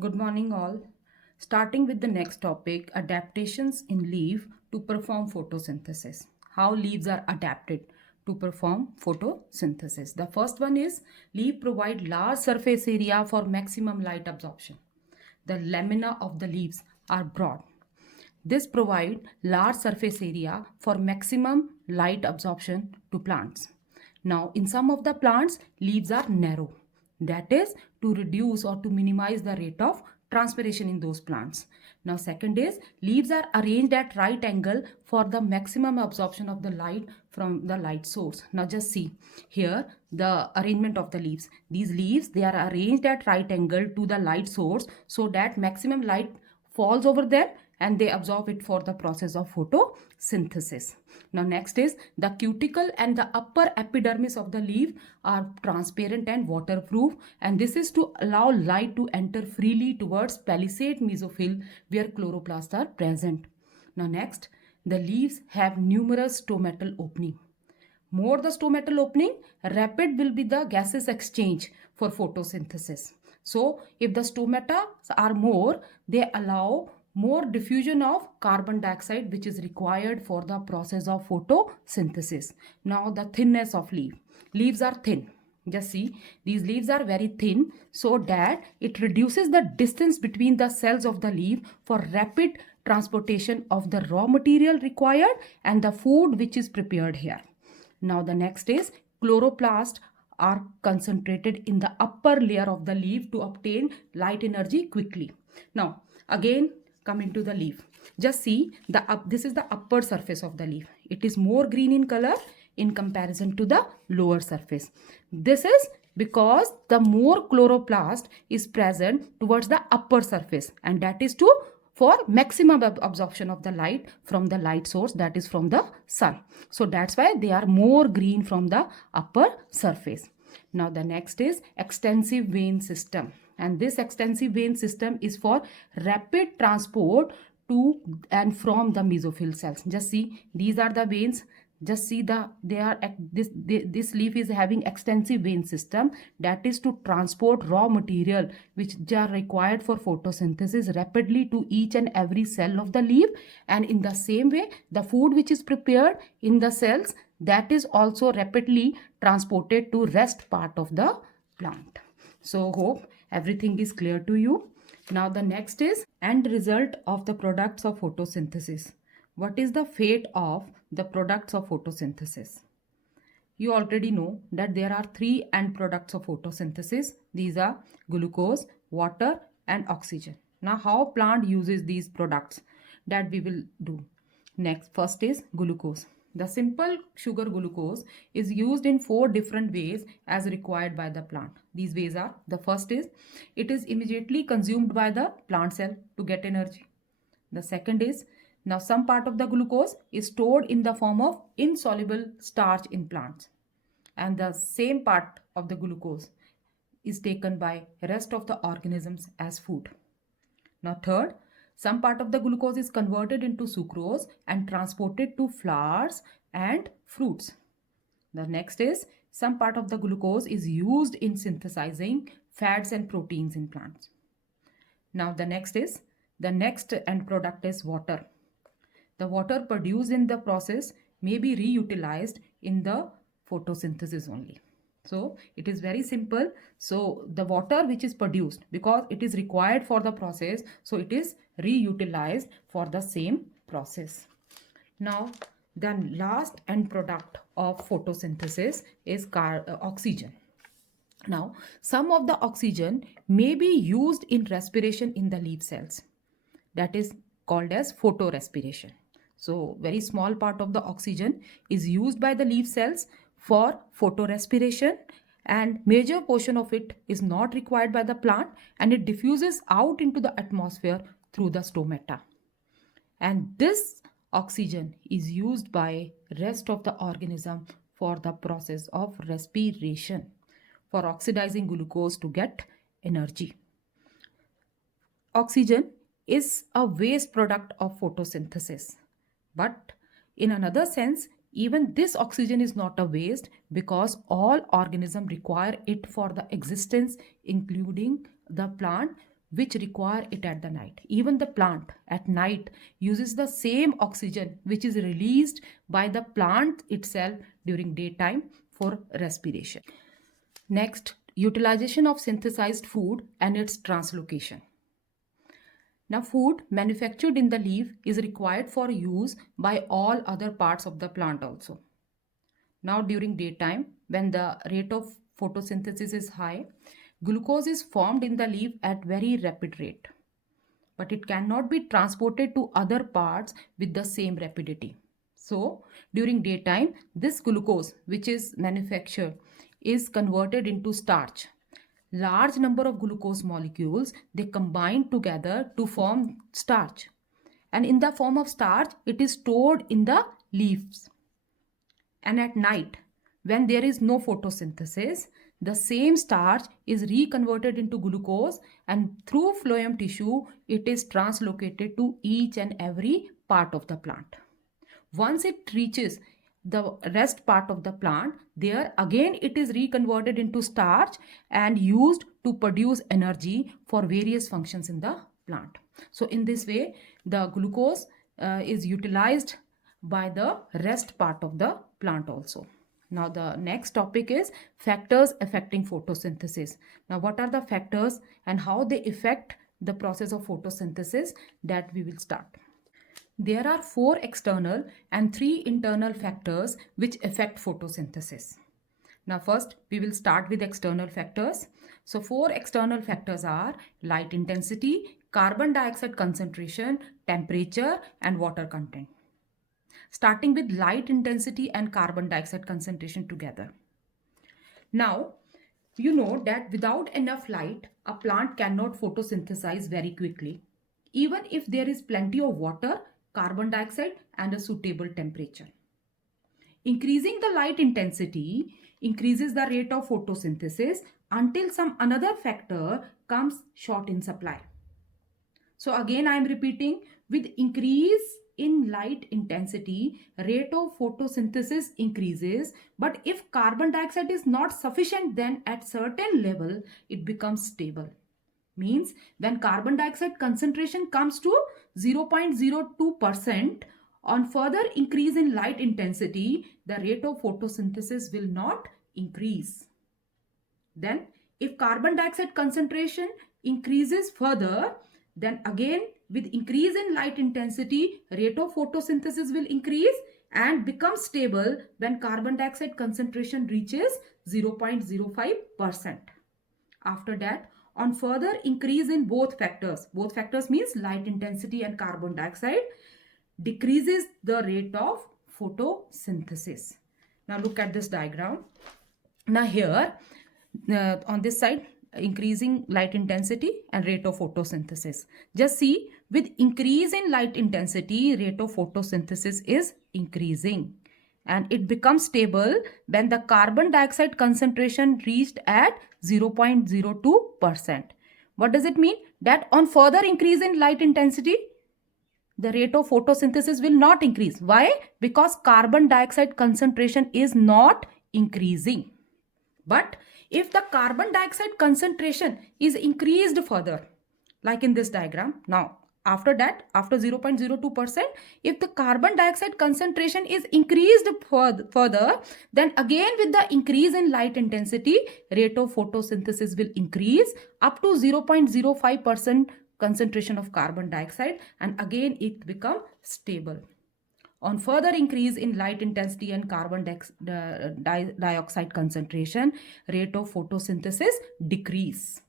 Good morning all. Starting with the next topic, adaptations in leaf to perform photosynthesis. How leaves are adapted to perform photosynthesis. The first one is leaf provide large surface area for maximum light absorption. The lamina of the leaves are broad. This provide large surface area for maximum light absorption to plants. Now, in some of the plants, leaves are narrow. That is to reduce or to minimize the rate of transpiration in those plants. Now, second is leaves are arranged at right angle for the maximum absorption of the light from the light source. Now, just see here the arrangement of the leaves. These leaves, they are arranged at right angle to the light source so that maximum light falls over them and they absorb it for the process of photosynthesis. Now next is the cuticle and the upper epidermis of the leaf are transparent and waterproof, and this is to allow light to enter freely towards palisade mesophyll where chloroplasts are present. Now next, the leaves have numerous stomatal opening. More the stomatal opening, rapid will be the gaseous exchange for photosynthesis. So if the stomata are more, they allow more diffusion of carbon dioxide which is required for the process of photosynthesis. Now the thinness of leaf. Leaves are thin. Just see, these leaves are very thin so that it reduces the distance between the cells of the leaf for rapid transportation of the raw material required and the food which is prepared here. Now the next is chloroplasts are concentrated in the upper layer of the leaf to obtain light energy quickly. Now again coming to the leaf. Just see this is the upper surface of the leaf. It is more green in color in comparison to the lower surface. This is because the more chloroplast is present towards the upper surface, and that is for maximum absorption of the light from the light source, that is from the sun. So that's why they are more green from the upper surface. Now the next is extensive vein system, and this extensive vein system is for rapid transport to and from the mesophyll cells. Just see, these are the veins. Just see this leaf is having extensive vein system, that is to transport raw material which are required for photosynthesis rapidly to each and every cell of the leaf, and in the same way the food which is prepared in the cells, that is also rapidly transported to rest part of the plant. So hope everything is clear to you. Now the next is end result of the products of photosynthesis. What is the fate of the products of photosynthesis? You already know that there are three end products of photosynthesis. These are glucose, water and oxygen. Now how plant uses these products, that we will do. Next, first is glucose. The simple sugar glucose is used in 4 different ways as required by the plant. These ways are, the first is, it is immediately consumed by the plant cell to get energy. The second is, now some part of the glucose is stored in the form of insoluble starch in plants, and the same part of the glucose is taken by rest of the organisms as food. Now third, some part of the glucose is converted into sucrose and transported to flowers and fruits. The next is, some part of the glucose is used in synthesizing fats and proteins in plants. Now the next end product is water. The water produced in the process may be reutilized in the photosynthesis only. So it is very simple. So the water which is produced, because it is required for the process, so it is reutilized for the same process. Now the last end product of photosynthesis is oxygen. Now some of the oxygen may be used in respiration in the leaf cells, that is called as photorespiration. So very small part of the oxygen is used by the leaf cells for photorespiration, and major portion of it is not required by the plant, and it diffuses out into the atmosphere through the stomata. And this oxygen is used by rest of the organism for the process of respiration, for oxidizing glucose to get energy. Oxygen is a waste product of photosynthesis, but in another sense, even this oxygen is not a waste, because all organisms require it for the existence, including the plant, which require it at the night. Even the plant at night uses the same oxygen which is released by the plant itself during daytime for respiration. Next, utilization of synthesized food and its translocation. Now, food manufactured in the leaf is required for use by all other parts of the plant also. Now, during daytime, when the rate of photosynthesis is high, glucose is formed in the leaf at very rapid rate, but it cannot be transported to other parts with the same rapidity. So, during daytime, this glucose which is manufactured is converted into starch. Large number of glucose molecules, they combine together to form starch, and in the form of starch it is stored in the leaves. And at night, when there is no photosynthesis, the same starch is reconverted into glucose, and through phloem tissue it is translocated to each and every part of the plant. Once it reaches the rest part of the plant, there again it is reconverted into starch and used to produce energy for various functions in the plant. So in this way, the glucose is utilized by the rest part of the plant also. Now the next topic is factors affecting photosynthesis. Now what are the factors and how they affect the process of photosynthesis, that we will start. There are 4 external and 3 internal factors which affect photosynthesis. Now first we will start with external factors. So 4 external factors are light intensity, carbon dioxide concentration, temperature and water content. Starting with light intensity and carbon dioxide concentration together. Now you know that without enough light, a plant cannot photosynthesize very quickly, even if there is plenty of water, carbon dioxide and a suitable temperature. Increasing the light intensity increases the rate of photosynthesis until some another factor comes short in supply. So again I am repeating, with increase in light intensity, rate of photosynthesis increases, but if carbon dioxide is not sufficient, then at certain level it becomes stable. Means when carbon dioxide concentration comes to 0.02%, on further increase in light intensity, the rate of photosynthesis will not increase. Then if carbon dioxide concentration increases further, then again with increase in light intensity, rate of photosynthesis will increase and become stable when carbon dioxide concentration reaches 0.05%. After that, on further increase in both factors means light intensity and carbon dioxide, decreases the rate of photosynthesis. Now look at this diagram. Now here on this side, increasing light intensity and rate of photosynthesis. Just see, with increase in light intensity, rate of photosynthesis is increasing and it becomes stable when the carbon dioxide concentration reached at 0.02%. What does it mean? That on further increase in light intensity, the rate of photosynthesis will not increase. Why? Because carbon dioxide concentration is not increasing. But if the carbon dioxide concentration is increased further, like in this diagram, now after that, after 0.02%, if the carbon dioxide concentration is increased further, then again with the increase in light intensity, rate of photosynthesis will increase up to 0.05% concentration of carbon dioxide, and again it become stable. On further increase in light intensity and carbon dioxide concentration, rate of photosynthesis decrease.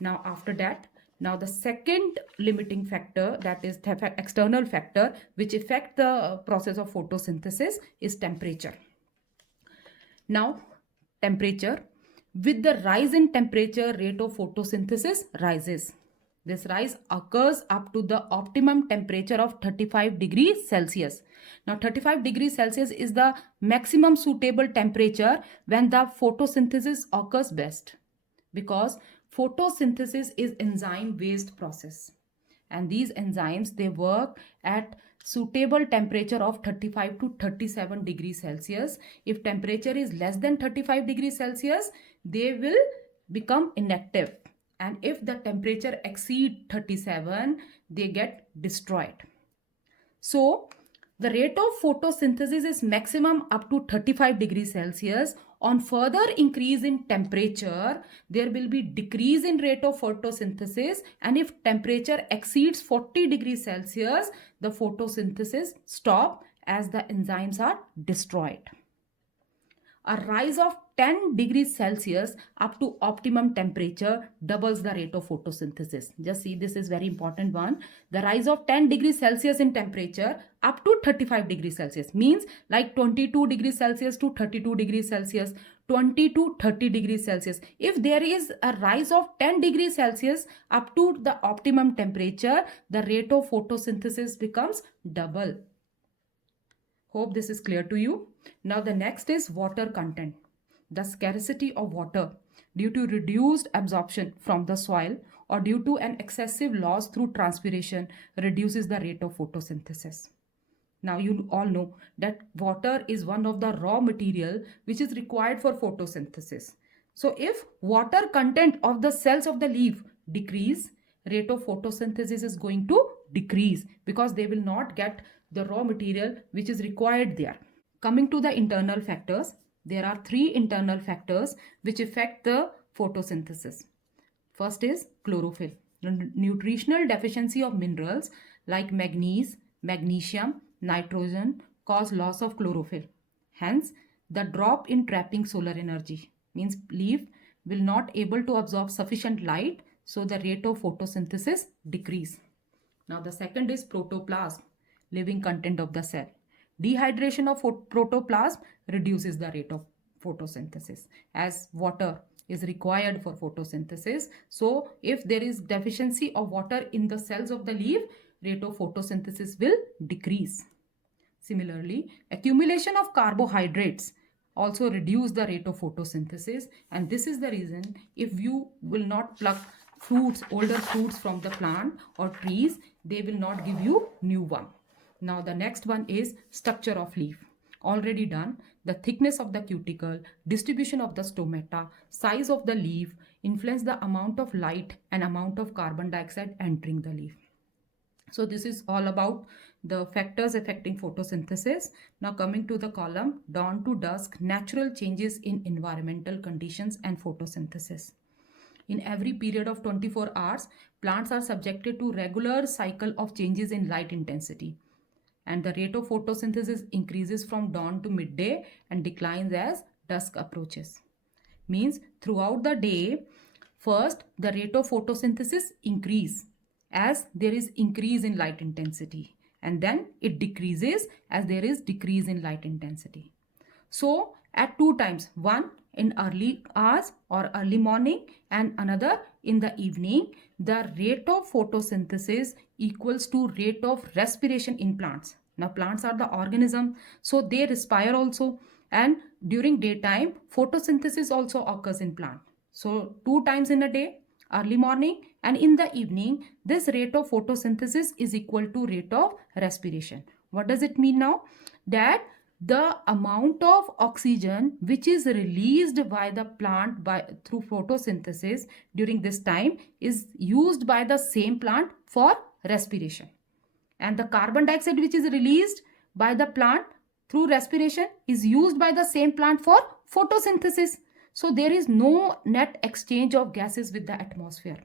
Now after that, now the second limiting factor, that is the external factor which affect the process of photosynthesis, is temperature. Now temperature, with the rise in temperature, rate of photosynthesis rises. This rise occurs up to the optimum temperature of 35 degrees Celsius. Now 35 degrees Celsius is the maximum suitable temperature when the photosynthesis occurs best, because photosynthesis is enzyme based process and these enzymes, they work at suitable temperature of 35 to 37 degrees Celsius. If temperature is less than 35 degrees Celsius, they will become inactive And if the temperature exceed 37, they get destroyed. So the rate of photosynthesis is maximum up to 35 degrees Celsius. On further increase in temperature, there will be decrease in rate of photosynthesis, and if temperature exceeds 40 degrees Celsius, the photosynthesis stop as the enzymes are destroyed. A rise of 10 degrees Celsius up to optimum temperature doubles the rate of photosynthesis. Just see, this is very important one. The rise of 10 degrees Celsius in temperature up to 35 degrees Celsius means like 22 degrees Celsius to 32 degrees Celsius, 20 to 30 degrees Celsius. If there is a rise of 10 degrees Celsius up to the optimum temperature, the rate of photosynthesis becomes double. Hope this is clear to you. Now the next is water content. The scarcity of water due to reduced absorption from the soil or due to an excessive loss through transpiration reduces the rate of photosynthesis. Now you all know that water is one of the raw material which is required for photosynthesis. So if water content of the cells of the leaf decrease, rate of photosynthesis is going to decrease because they will not get the raw material which is required there. Coming to the internal factors, there are three internal factors which affect the photosynthesis. First is chlorophyll. Nutritional deficiency of minerals like manganese, magnesium, nitrogen cause loss of chlorophyll. Hence, the drop in trapping solar energy means leaf will not able to absorb sufficient light, so the rate of photosynthesis decrease. Now the second is protoplasm, living content of the cell. Dehydration of protoplasm reduces the rate of photosynthesis as water is required for photosynthesis. So if there is deficiency of water in the cells of the leaf, rate of photosynthesis will decrease. Similarly, accumulation of carbohydrates also reduce the rate of photosynthesis, and this is the reason if you will not pluck fruits, older fruits from the plant or trees, they will not give you new one. Now the next one is structure of leaf. Already done. The thickness of the cuticle, distribution of the stomata, size of the leaf influence the amount of light and amount of carbon dioxide entering the leaf. So this is all about the factors affecting photosynthesis. Now coming to the column dawn to dusk, natural changes in environmental conditions and photosynthesis. In every period of 24 hours, plants are subjected to regular cycle of changes in light intensity. And the rate of photosynthesis increases from dawn to midday and declines as dusk approaches. Means throughout the day, first the rate of photosynthesis increase as there is increase in light intensity, and then it decreases as there is decrease in light intensity. So at two times, one in early hours or early morning and another in the evening, the rate of photosynthesis equals to rate of respiration in plants. Now plants are the organism, so they respire also, and during daytime photosynthesis also occurs in plant. So two times in a day, early morning and in the evening, this rate of photosynthesis is equal to rate of respiration. What does it mean now? That the amount of oxygen which is released by the plant through photosynthesis during this time is used by the same plant for respiration, and the carbon dioxide which is released by the plant through respiration is used by the same plant for photosynthesis. So there is no net exchange of gases with the atmosphere,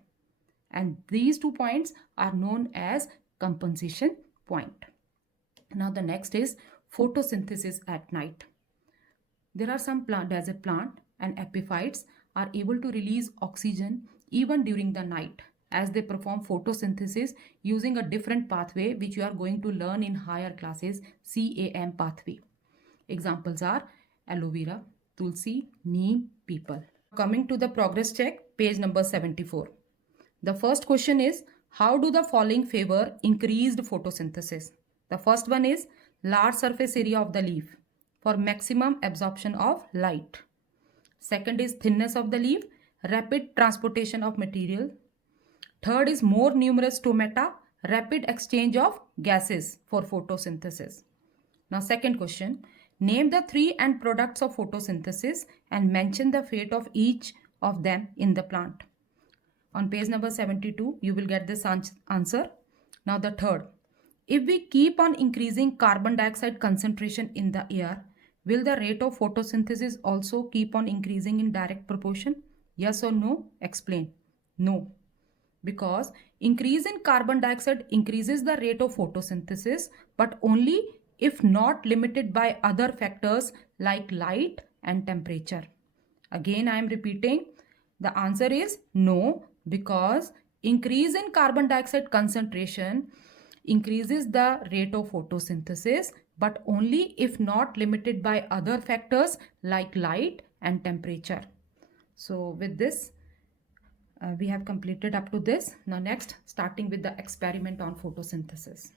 and these 2 points are known as compensation point. Now the next is photosynthesis at night. There are some desert plant and epiphytes are able to release oxygen even during the night as they perform photosynthesis using a different pathway which you are going to learn in higher classes, CAM pathway. Examples are aloe vera, tulsi, neem, people. Coming to the progress check, page number 74. The first question is, how do the following favor increased photosynthesis? The first one is large surface area of the leaf for maximum absorption of light. Second is thinness of the leaf, rapid transportation of material. Third is more numerous stomata, rapid exchange of gases for photosynthesis. Now second question, name the 3 end products of photosynthesis and mention the fate of each of them in the plant. On page number 72, you will get this answer. Now the third. If we keep on increasing carbon dioxide concentration in the air, will the rate of photosynthesis also keep on increasing in direct proportion? Yes or no? Explain. No. Because increase in carbon dioxide increases the rate of photosynthesis, but only if not limited by other factors like light and temperature. Again, I am repeating. The answer is no, because increase in carbon dioxide concentration increases the rate of photosynthesis, but only if not limited by other factors like light and temperature. So with this, we have completed up to this. Now next, starting with the experiment on photosynthesis.